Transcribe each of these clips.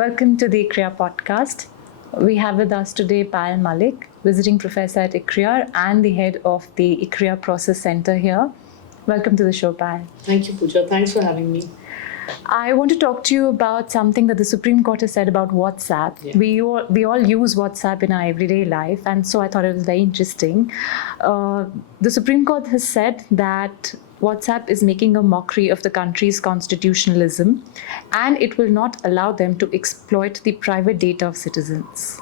Welcome to the ICRIER podcast. We have with us today Payal Malik, visiting professor at ICRIER and the head of the ICRIER Process Center here. Welcome to the show, Payal. Thank you, Pooja. Thanks for having me. I want to talk to you about something that the Supreme Court has said about WhatsApp. Yeah. We all use WhatsApp in our everyday life, and so I thought it was very interesting. The Supreme Court has said that WhatsApp is making a mockery of the country's constitutionalism, and it will not allow them to exploit the private data of citizens.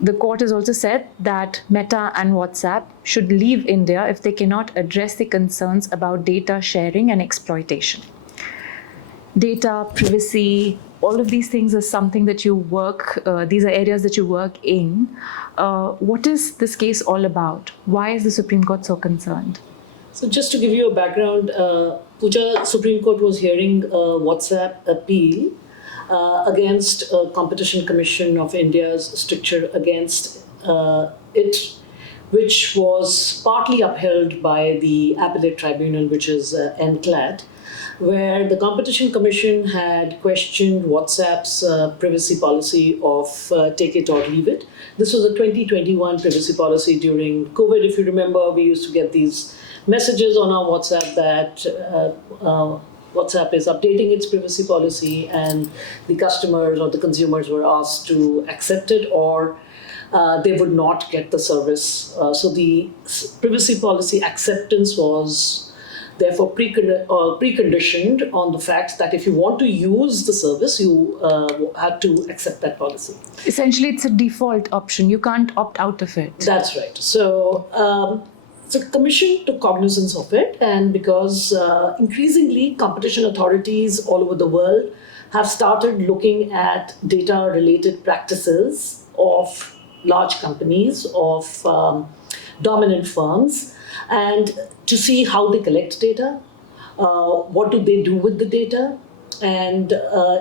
The court has also said that Meta and WhatsApp should leave India if they cannot address the concerns about data sharing and exploitation. Data, privacy, all of these things are something that you work, these are areas that you work in. What is this case all about? Why is the Supreme Court so concerned? So just to give you a background, Pooja, Supreme Court was hearing a WhatsApp appeal against Competition Commission of India's stricture against it, which was partly upheld by the appellate tribunal, which is NCLAT, where the Competition Commission had questioned WhatsApp's privacy policy of take it or leave it. This was a 2021 privacy policy during COVID. If you remember, we used to get these messages on our WhatsApp that WhatsApp is updating its privacy policy, and the customers or the consumers were asked to accept it or they would not get the service. So the privacy policy acceptance was therefore preconditioned on the fact that if you want to use the service, you had to accept that policy. Essentially, it's a default option. You can't opt out of it. That's right. So the Commission took cognizance of it, and because increasingly competition authorities all over the world have started looking at data-related practices of large companies, of dominant firms, and to see how they collect data, what do they do with the data, and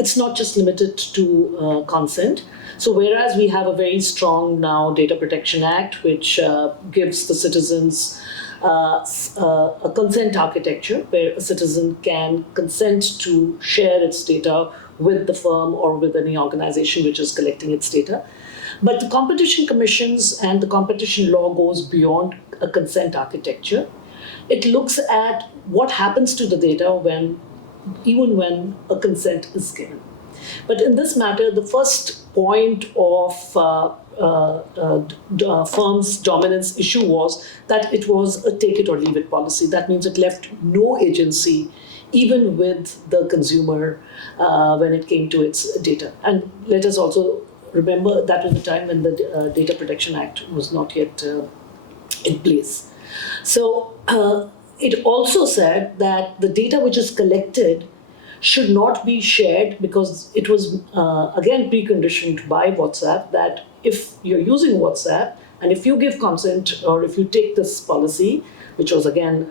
it's not just limited to consent. So whereas we have a very strong now Data Protection Act, which gives the citizens a consent architecture where a citizen can consent to share its data with the firm or with any organization which is collecting its data. But the competition commissions and the competition law goes beyond a consent architecture. It looks at what happens to the data even when a consent is given. But in this matter, the first point of firm's dominance issue was that it was a take it or leave it policy. That means it left no agency, even with the consumer, when it came to its data. And let us also remember that was the time when the Data Protection Act was not yet in place. So it also said that the data which is collected should not be shared, because it was, again, preconditioned by WhatsApp that if you're using WhatsApp and if you give consent or if you take this policy, which was, again,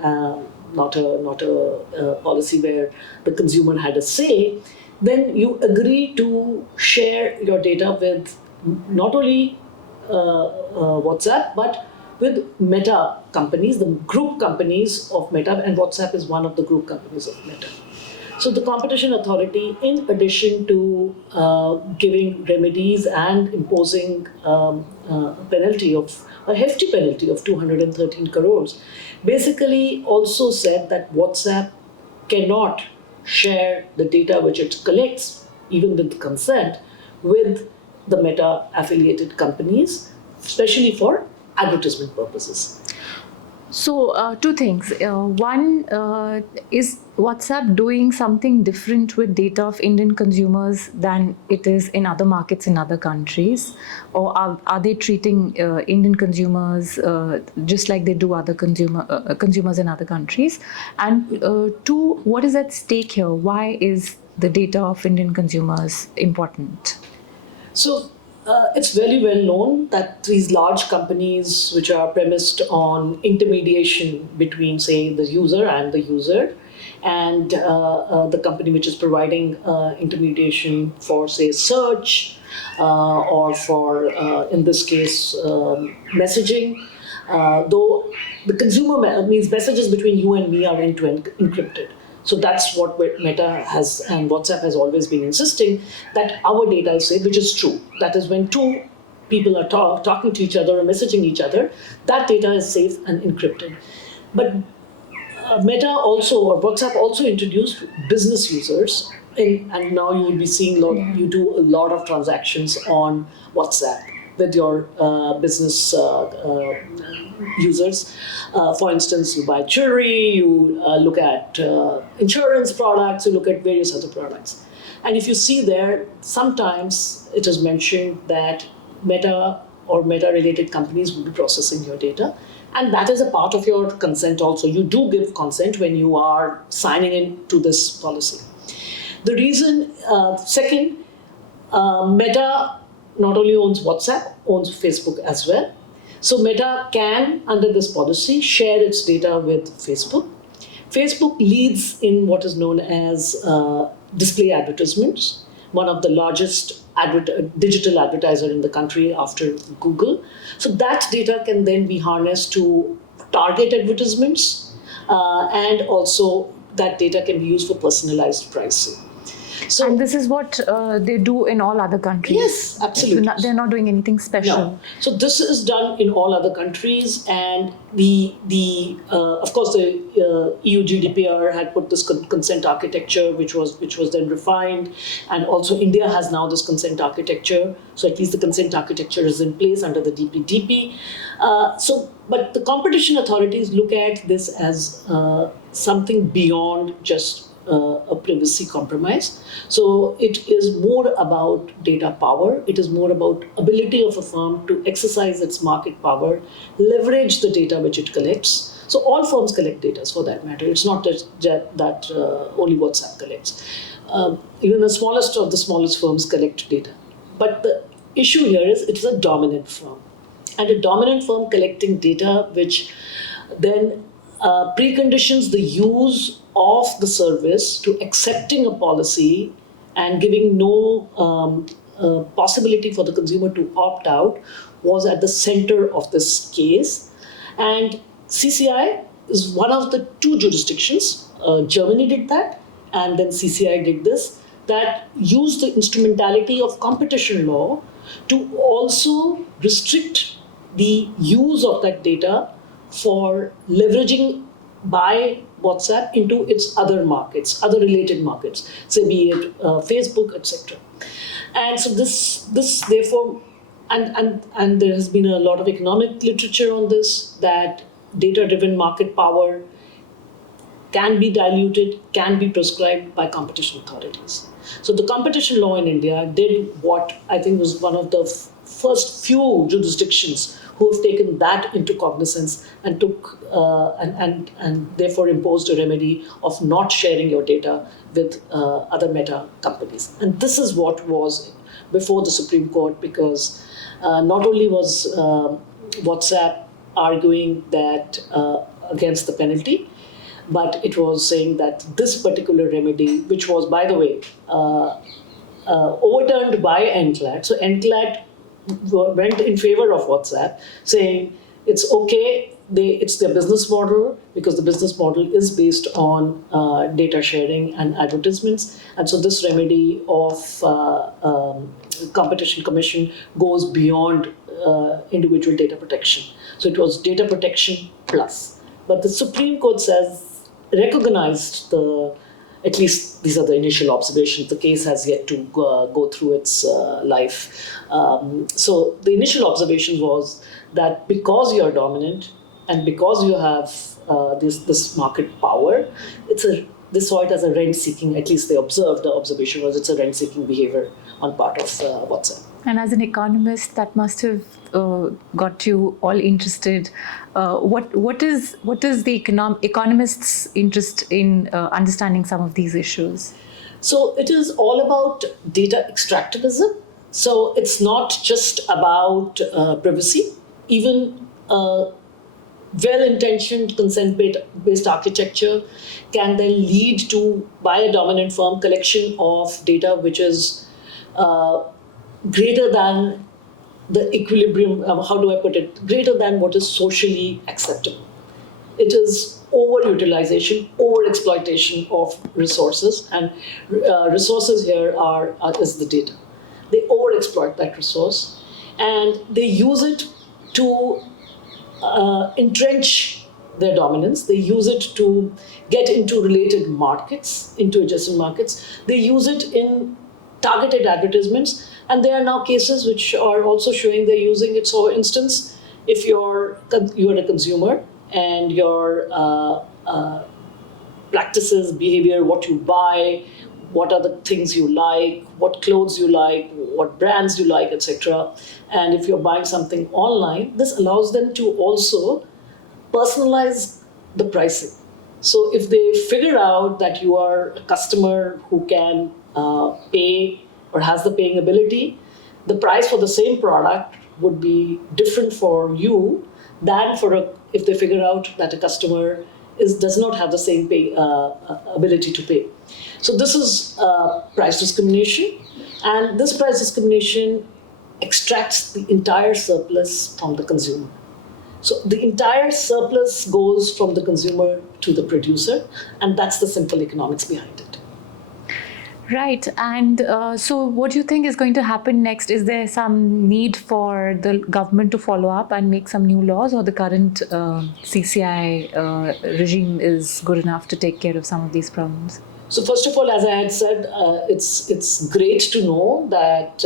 not a policy where the consumer had a say, then you agree to share your data with not only WhatsApp, but with Meta companies, the group companies of Meta, and WhatsApp is one of the group companies of Meta. So the competition authority, in addition to giving remedies and imposing a hefty penalty of 213 crores, basically also said that WhatsApp cannot share the data which it collects, even with consent, with the Meta affiliated companies, especially for advertisement purposes. So, two things. One, is WhatsApp doing something different with data of Indian consumers than it is in other markets in other countries? Or are they treating Indian consumers just like they do other consumers in other countries? And two, what is at stake here? Why is the data of Indian consumers important? So, it's very well known that these large companies, which are premised on intermediation between, say, the user and the user, and the company which is providing intermediation for, say, search or for, in this case, messaging, though the consumer means messages between you and me are end-to-end encrypted. So that's what Meta has and WhatsApp has always been insisting, that our data is safe, which is true. That is, when two people are talking to each other or messaging each other, that data is safe and encrypted. But Meta also, or WhatsApp also introduced business users, and now you will be seeing you do a lot of transactions on WhatsApp with your business users. For instance, you buy jewelry, you look at insurance products, you look at various other products. And if you see there, sometimes it is mentioned that Meta or Meta-related companies will be processing your data. And that is a part of your consent also. You do give consent when you are signing in to this policy. The reason, second, Meta not only owns WhatsApp, owns Facebook as well. So Meta can, under this policy, share its data with Facebook. Facebook leads in what is known as display advertisements, one of the largest digital advertiser in the country after Google. So that data can then be harnessed to target advertisements, and also that data can be used for personalized pricing. So, and this is what they do in all other countries. Yes, absolutely. They're not doing anything special. No. So this is done in all other countries, and of course the EU GDPR had put this consent architecture, which was then refined, and also India has now this consent architecture. So at least the consent architecture is in place under the DPDP. But the competition authorities look at this as something beyond just a privacy compromise. So it is more about data power. It is more about ability of a firm to exercise its market power, leverage the data which it collects. So all firms collect data, for that matter. It's not that only WhatsApp collects. Even the smallest of the smallest firms collect data. But the issue here is it is a dominant firm. And a dominant firm collecting data which then preconditions the use of the service to accepting a policy and giving no possibility for the consumer to opt out was at the center of this case. And CCI is one of the two jurisdictions. Germany did that, and then CCI did this, that used the instrumentality of competition law to also restrict the use of that data for leveraging by WhatsApp into its other markets, other related markets, say be it Facebook, etc. And so this therefore, and there has been a lot of economic literature on this, that data-driven market power can be diluted, can be prescribed by competition authorities. So the competition law in India did what I think was one of the first few jurisdictions who have taken that into cognizance and took and therefore imposed a remedy of not sharing your data with other Meta companies. And this is what was before the Supreme Court, because not only was WhatsApp arguing that against the penalty, but it was saying that this particular remedy, which was, by the way, overturned by NCLAT. So NCLAT went in favor of WhatsApp, saying it's okay, it's their business model, because the business model is based on data sharing and advertisements. And so this remedy of Competition Commission goes beyond individual data protection. So it was data protection plus. But the Supreme Court recognized at least these are the initial observations. The case has yet to go through its life. So the initial observation was that because you are dominant and because you have this market power, they saw it as a rent-seeking, at least they observed, the observation was it's a rent-seeking behavior on part of WhatsApp. And as an economist, that must have got you all interested. What is the economist's interest in understanding some of these issues? So it is all about data extractivism. So it's not just about privacy. Even well-intentioned consent-based architecture can then lead to, by a dominant firm, collection of data which is greater than the equilibrium, how do I put it, greater than what is socially acceptable. It is overutilization, overexploitation of resources, and resources here is the data. They overexploit that resource, and they use it to entrench their dominance. They use it to get into related markets, into adjacent markets. They use it in targeted advertisements, and there are now cases which are also showing they're using it. So, for instance, if you're a consumer and your practices, behavior, what you buy, what are the things you like, what clothes you like, what brands you like, etc. And if you're buying something online, this allows them to also personalize the pricing. So if they figure out that you are a customer who can pay or has the paying ability, the price for the same product would be different for you than if they figure out that a customer does not have the same ability to pay. So this is price discrimination, and this price discrimination extracts the entire surplus from the consumer. So the entire surplus goes from the consumer to the producer, and that's the simple economics behind it. Right. And so what do you think is going to happen next? Is there some need for the government to follow up and make some new laws, or the current CCI regime is good enough to take care of some of these problems? So first of all, as I had said, it's great to know that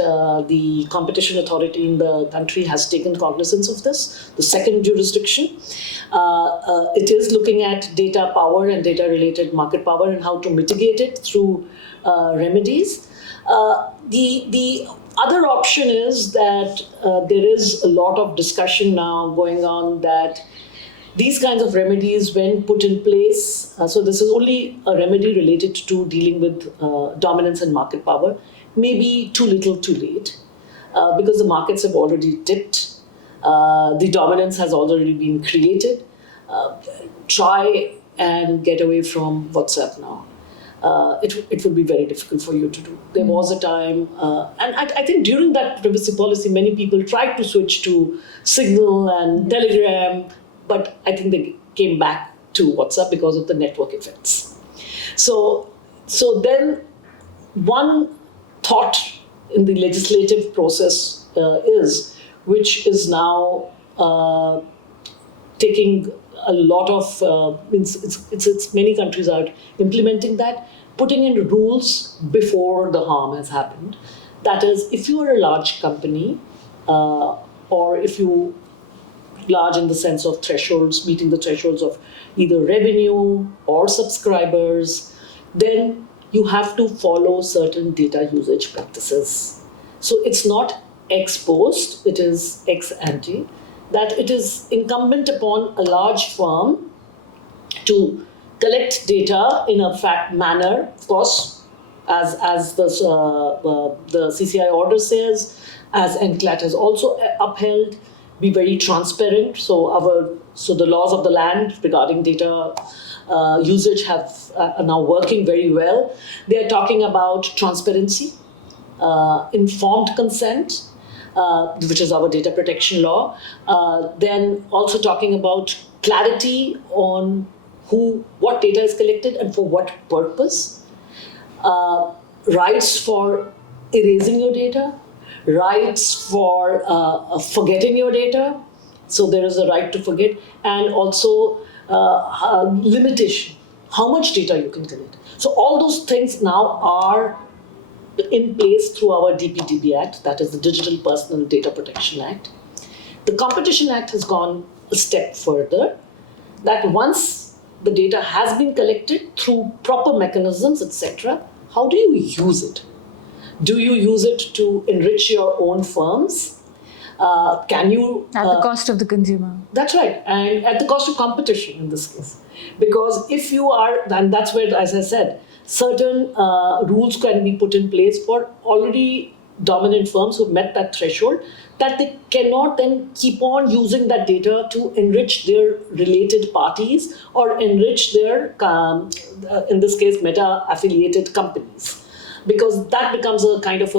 the competition authority in the country has taken cognizance of this, the second jurisdiction. It is looking at data power and data-related market power and how to mitigate it through remedies. The other option is that there is a lot of discussion now going on that these kinds of remedies, when put in place, so this is only a remedy related to dealing with dominance and market power, maybe too little too late, because the markets have already dipped, the dominance has already been created. Try and get away from WhatsApp now. It would be very difficult for you to do. There was a time, and I think during that privacy policy, many people tried to switch to Signal and Telegram, but I think they came back to WhatsApp because of the network effects. So then one thought in the legislative process which is now taking a lot of, it's many countries are implementing that, putting in rules before the harm has happened. That is, if you are a large company, or if you large in the sense of thresholds, meeting the thresholds of either revenue or subscribers, then you have to follow certain data usage practices. So it's not ex post, it is ex ante, that it is incumbent upon a large firm to collect data in a fact manner, of course, as the CCI order says, as NCLAT has also upheld, be very transparent. So the laws of the land regarding data usage are now working very well. They are talking about transparency, informed consent, which is our data protection law. Then also talking about clarity on what data is collected and for what purpose. Rights for erasing your data, rights for forgetting your data. So there is a right to forget, and also limitation, how much data you can collect. So all those things now are in place through our DPDP Act, that is the Digital Personal Data Protection Act. The Competition Act has gone a step further, that once the data has been collected through proper mechanisms, etc., how do you use it? Do you use it to enrich your own firms? Can you... At the cost of the consumer. That's right, and at the cost of competition in this case. Because if you are, and that's where, as I said, certain rules can be put in place for already dominant firms who've met that threshold, that they cannot then keep on using that data to enrich their related parties or enrich their, in this case, Meta-affiliated companies. Because that becomes a kind of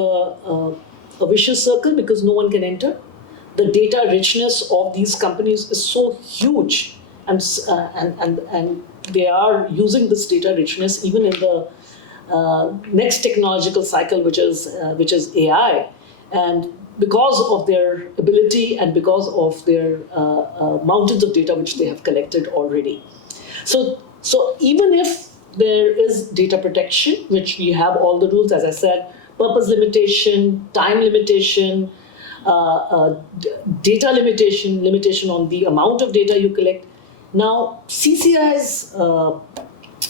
a vicious circle, because no one can enter. The data richness of these companies is so huge, and they are using this data richness even in the next technological cycle, which is AI, and because of their ability and because of their mountains of data which they have collected already. So even if there is data protection, which we have all the rules, as I said, purpose limitation, time limitation, data limitation on the amount of data you collect. Now, CCI's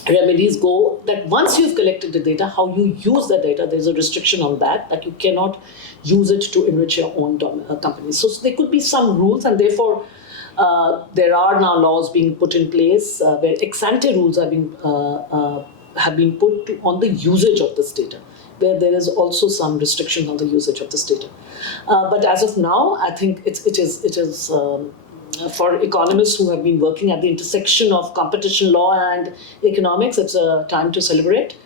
remedies go that once you've collected the data, how you use the data, there's a restriction on that you cannot use it to enrich your own company. So there could be some rules, and therefore there are now laws being put in place where ex-ante rules have been put on the usage of this data, where there is also some restriction on the usage of this data. But as of now, I think it is for economists who have been working at the intersection of competition law and economics, it's a time to celebrate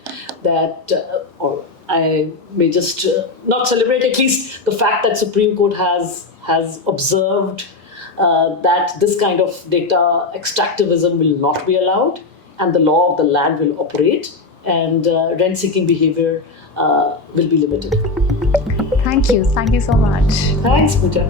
that, or I may just not celebrate, at least the fact that Supreme Court has observed that this kind of data extractivism will not be allowed, and the law of the land will operate, and rent-seeking behavior will be limited. Thank you so much. Thanks, Pooja.